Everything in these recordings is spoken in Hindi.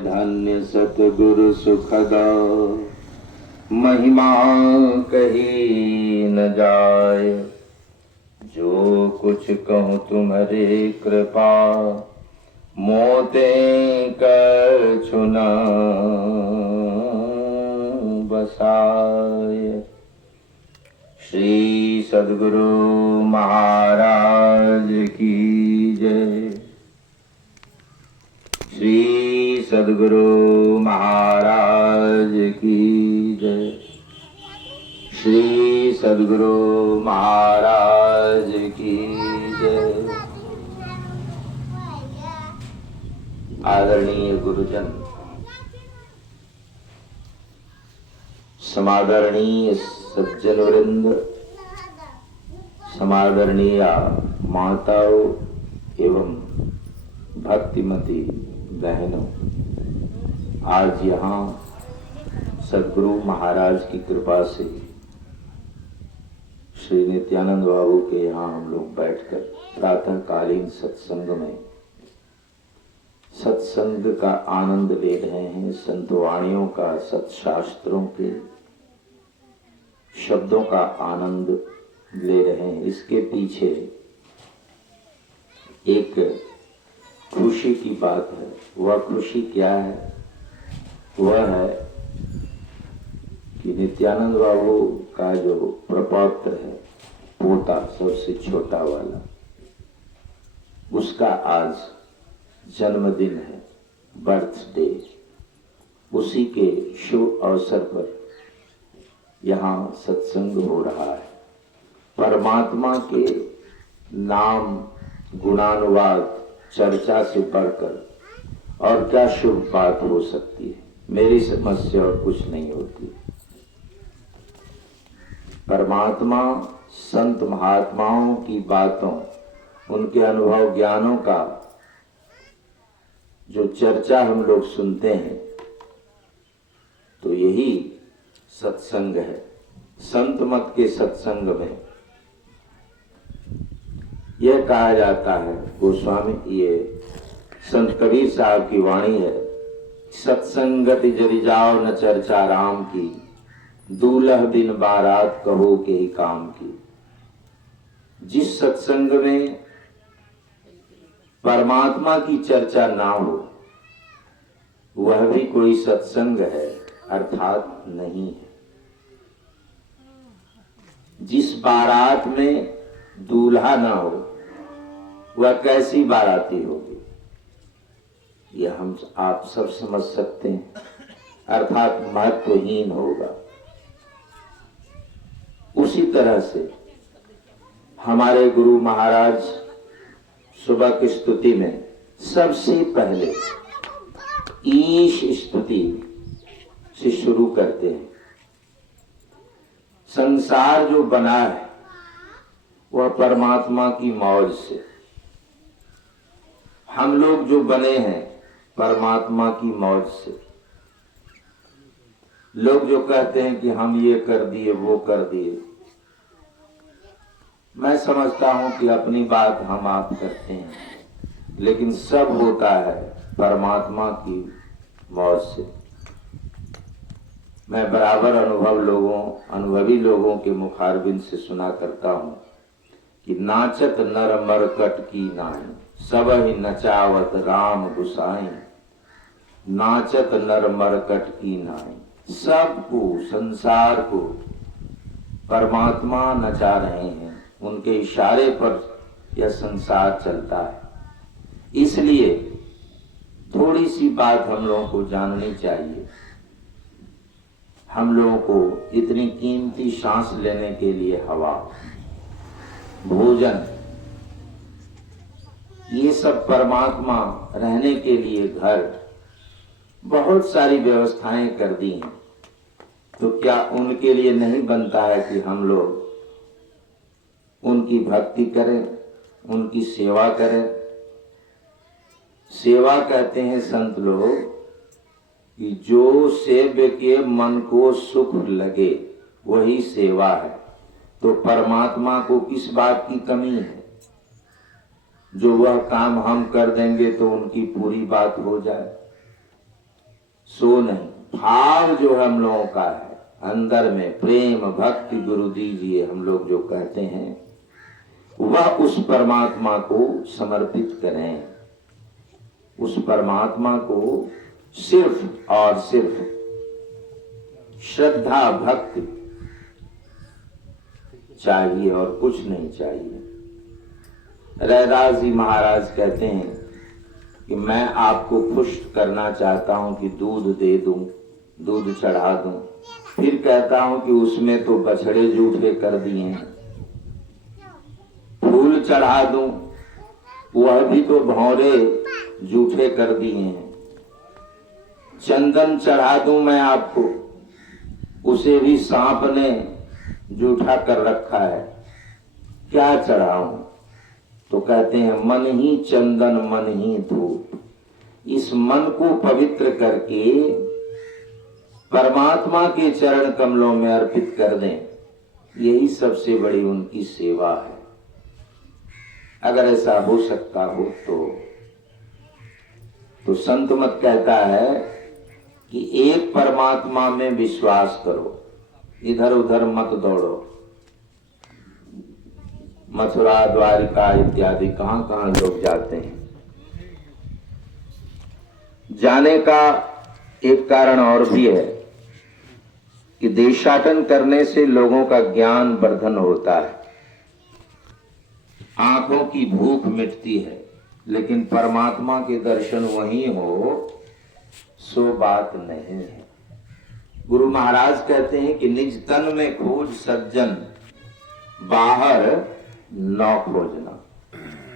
धन्य सतगुरु सुखदा, महिमा कही न जाय। जो कुछ कहूँ तुम्हारी कृपा, मोते कर छुना बसाय। श्री सद्गुरु महाराज की जय। श्री सद्गुरु महाराज की जय। श्री सद्गुरु महाराज की जय। आदरणीय गुरुजन, समादरणीय सज्जन वृंद, समादरणीय माताओं एवं भक्तिमती बहनों, आज यहाँ सद्गुरु महाराज की कृपा से श्री नित्यानंद बाबू के यहाँ हम लोग बैठकर प्रातःकालीन सत्संग में सत्संग का आनंद ले रहे हैं। संतवाणियों का, सत्शास्त्रों के शब्दों का आनंद ले रहे हैं। इसके पीछे एक खुशी की बात है। वह खुशी क्या है? वह है कि नित्यानंद बाबू का जो प्रपौत्र है, पोता सबसे छोटा वाला, उसका आज जन्मदिन है, बर्थडे। उसी के शुभ अवसर पर यहाँ सत्संग हो रहा है। परमात्मा के नाम गुणानुवाद चर्चा से बढ़कर और क्या शुभ बात हो सकती है? मेरी समझ से और कुछ नहीं होती। परमात्मा, संत महात्माओं की बातों, उनके अनुभव ज्ञानों का जो चर्चा हम लोग सुनते हैं, तो यही सत्संग है। संत मत के सत्संग में यह कहा जाता है, गोस्वामी, ये संत कबीर साहब की वाणी है, सत्संगति जरि जाओ न चर्चा राम की, दूल्ह दिन बारात कहो के ही काम की। जिस सत्संग में परमात्मा की चर्चा ना हो, वह भी कोई सत्संग है अर्थात नहीं है। जिस बारात में दूल्हा ना हो, वह कैसी बाराती होगी? यह हम आप सब समझ सकते हैं, अर्थात महत्वहीन होगा। उसी तरह से हमारे गुरु महाराज सुबह की स्तुति में सबसे पहले ईश स्तुति से शुरू करते हैं। संसार जो बना है वह परमात्मा की मौज से, हम लोग जो बने हैं परमात्मा की मौज से। लोग जो कहते हैं कि हम ये कर दिए, वो कर दिए, मैं समझता हूं कि अपनी बात हम आप करते हैं, लेकिन सब होता है परमात्मा की मौज से। मैं बराबर अनुभवी लोगों के मुखारबिन से सुना करता हूं कि नाचत नर मरकट की नाई, सब ही नचावत राम गुसाई। नाचत नर मरकट की नाई, सबको, संसार को परमात्मा नचा रहे हैं। उनके इशारे पर यह संसार चलता है। इसलिए थोड़ी सी बात हम लोगों को जाननी चाहिए। हम लोगों को इतनी कीमती सांस लेने के लिए हवा, भोजन, ये सब परमात्मा रहने के लिए घर, बहुत सारी व्यवस्थाएं कर दी हैं। तो क्या उनके लिए नहीं बनता है कि हम लोग उनकी भक्ति करें, उनकी सेवा करें? सेवा कहते हैं संत लोग कि जो सेव्य के मन को सुख लगे वही सेवा है। तो परमात्मा को किस बात की कमी है? जो वह काम हम कर देंगे तो उनकी पूरी बात हो जाए। सो नहीं, भाव जो हम लोगों का है अंदर में, प्रेम भक्ति गुरु दीजिए हम लोग जो कहते हैं, वह उस परमात्मा को समर्पित करें। उस परमात्मा को सिर्फ और सिर्फ श्रद्धा भक्ति चाहिए और कुछ नहीं चाहिए। रैदास जी महाराज कहते हैं कि मैं आपको खुश करना चाहता हूं कि दूध दे दूं, दूध चढ़ा दूं, फिर कहता हूं कि उसमें तो बछड़े जूठे कर दिए हैं। फूल चढ़ा दूं, वह भी तो भौरे जूठे कर दिए हैं। चंदन चढ़ा दूं मैं आपको, उसे भी सांप ने जूठा कर रखा है, क्या चढ़ाऊं? तो कहते हैं मन ही चंदन मन ही धूप। इस मन को पवित्र करके परमात्मा के चरण कमलों में अर्पित कर दें, यही सबसे बड़ी उनकी सेवा है। अगर ऐसा हो सकता हो तो संत मत कहता है कि एक परमात्मा में विश्वास करो, इधर उधर मत दौड़ो। मथुरा द्वारिका इत्यादि कहां कहां लोग जाते हैं। जाने का एक कारण और भी है कि देशाटन करने से लोगों का ज्ञान वर्धन होता है, आंखों की भूख मिटती है, लेकिन परमात्मा के दर्शन वहीं हो सो बात नहीं है। गुरु महाराज कहते हैं कि निज तन में खोज सज्जन, बाहर न खोजना।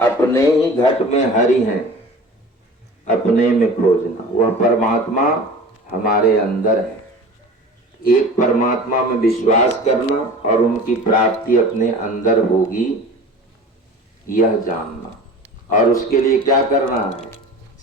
अपने ही घट में हरि हैं, अपने में खोजना। वह परमात्मा हमारे अंदर है। एक परमात्मा में विश्वास करना और उनकी प्राप्ति अपने अंदर होगी, यह जानना। और उसके लिए क्या करना है?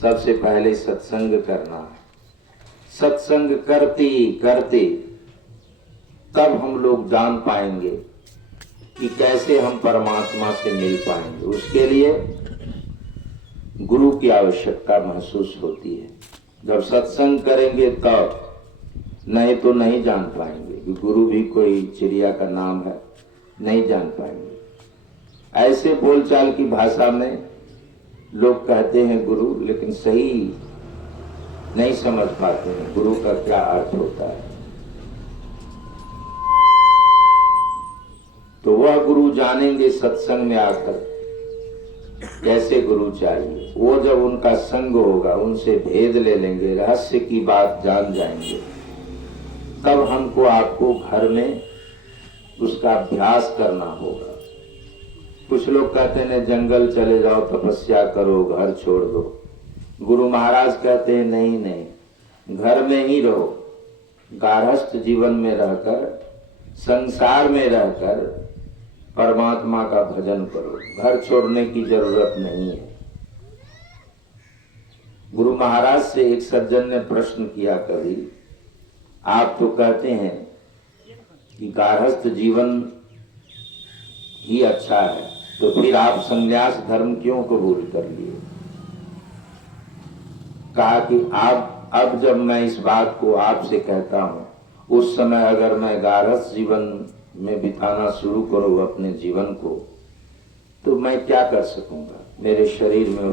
सबसे पहले सत्संग करना है। सत्संग करते करते तब हम लोग जान पाएंगे कि कैसे हम परमात्मा से मिल पाएंगे। उसके लिए गुरु की आवश्यकता महसूस होती है। जब सत्संग करेंगे तब, नहीं तो नहीं जान पाएंगे कि गुरु भी कोई चिड़िया का नाम है, नहीं जान पाएंगे। ऐसे बोलचाल की भाषा में लोग कहते हैं गुरु, लेकिन सही नहीं समझ पाते हैं गुरु का क्या अर्थ होता है। तो वह गुरु जानेंगे सत्संग में आकर कैसे गुरु चाहिए। वो जब उनका संग होगा, उनसे भेद ले लेंगे, रहस्य की बात जान जाएंगे, तब हमको आपको घर में उसका अभ्यास करना होगा। कुछ लोग कहते हैं जंगल चले जाओ, तपस्या करो, घर छोड़ दो। गुरु महाराज कहते हैं नहीं नहीं, घर में ही रहो। गारहस्थ जीवन में रहकर, संसार में रहकर परमात्मा का भजन करो, घर छोड़ने की जरूरत नहीं है। गुरु महाराज से एक सज्जन ने प्रश्न किया कभी, आप तो कहते हैं कि गारहस्थ जीवन ही अच्छा है, तो फिर आप संन्यास धर्म क्यों कबूल कर लिए? कहा कि आप, अब जब मैं इस बात को आपसे कहता हूं, उस समय अगर मैं गारहस्थ जीवन में बिताना शुरू करूं अपने जीवन को, तो मैं क्या कर सकूंगा? मेरे शरीर में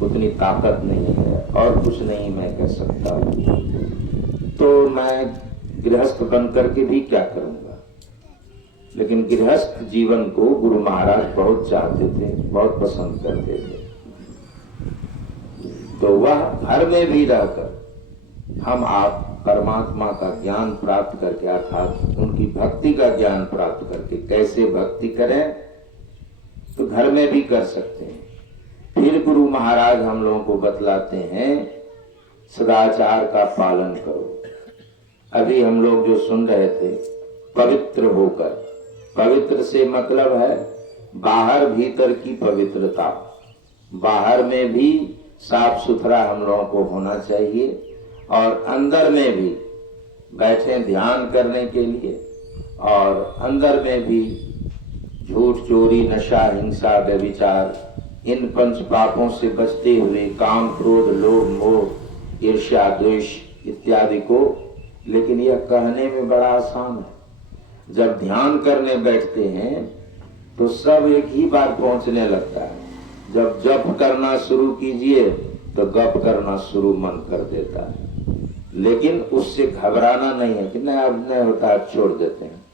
उतनी ताकत नहीं है और कुछ नहीं मैं कर सकता। तो मैं गृहस्थ बन करके भी क्या करूंगा? लेकिन गृहस्थ जीवन को गुरु महाराज बहुत चाहते थे, बहुत पसंद करते थे। तो वह घर में भी रहकर हम आप परमात्मा का ज्ञान प्राप्त करके, अर्थात उनकी भक्ति का ज्ञान प्राप्त करके, कैसे भक्ति करें तो घर में भी कर सकते हैं। फिर गुरु महाराज हम लोगों को बतलाते हैं सदाचार का पालन करो। अभी हम लोग जो सुन रहे थे, पवित्र होकर, पवित्र से मतलब है बाहर भीतर की पवित्रता। बाहर में भी साफ सुथरा हम लोगों को होना चाहिए और अंदर में भी बैठे ध्यान करने के लिए, और अंदर में भी झूठ, चोरी, नशा, हिंसा, व्यभिचार, इन पंच पापों से बचते हुए काम, क्रोध, लोभ, मोह, ईर्ष्या, द्वेष इत्यादि को, लेकिन यह कहने में बड़ा आसान है। जब ध्यान करने बैठते हैं तो सब एक ही बार पहुंचने लगता है। जब जप करना शुरू कीजिए तो गप करना शुरू मन कर देता है, लेकिन उससे घबराना नहीं है कि नहीं अब नहीं होता, अब छोड़ देते हैं।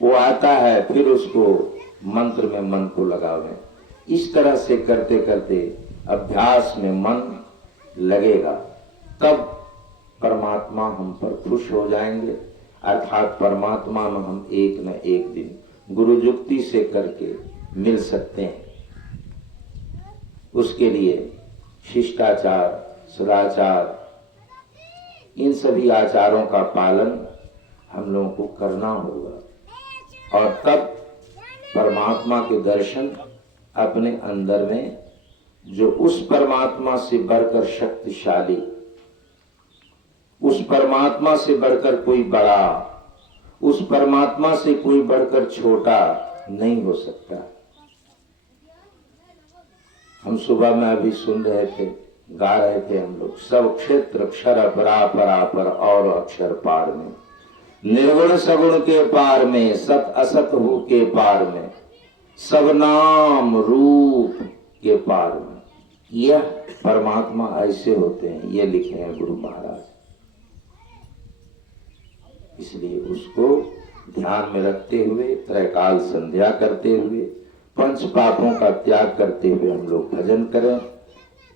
वो आता है, फिर उसको मंत्र में मन को लगावें। इस तरह से करते करते अभ्यास में मन लगेगा, तब परमात्मा हम पर खुश हो जाएंगे। अर्थात परमात्मा में हम एक न एक दिन गुरु युक्ति से करके मिल सकते हैं। उसके लिए शिष्टाचार, सदाचार, इन सभी आचारों का पालन हम लोगों को करना होगा, और तब परमात्मा के दर्शन अपने अंदर में, जो उस परमात्मा से बढ़कर शक्तिशाली, उस परमात्मा से बढ़कर कोई बड़ा, उस परमात्मा से कोई बढ़कर छोटा नहीं हो सकता। हम सुबह में अभी सुन रहे थे, गा रहे थे हम लोग, सब क्षेत्र अक्षर परापर और अक्षर पार में, निर्गुण सगुण के पार में, सत असत हो के पार में, सब नाम रूप के पार में। यह परमात्मा ऐसे होते हैं, ये लिखे हैं गुरु महाराज। इसलिए उसको ध्यान में रखते हुए, त्रैकाल संध्या करते हुए, पंच पापों का त्याग करते हुए हम लोग भजन करें।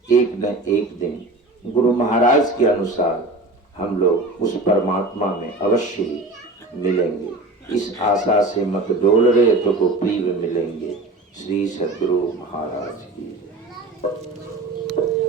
एक न एक दिन गुरु महाराज के अनुसार हम लोग उस परमात्मा में अवश्य ही मिलेंगे। इस आशा से मत डोल रहे तो को प्रिय मिलेंगे। श्री सद्गुरु महाराज की जय।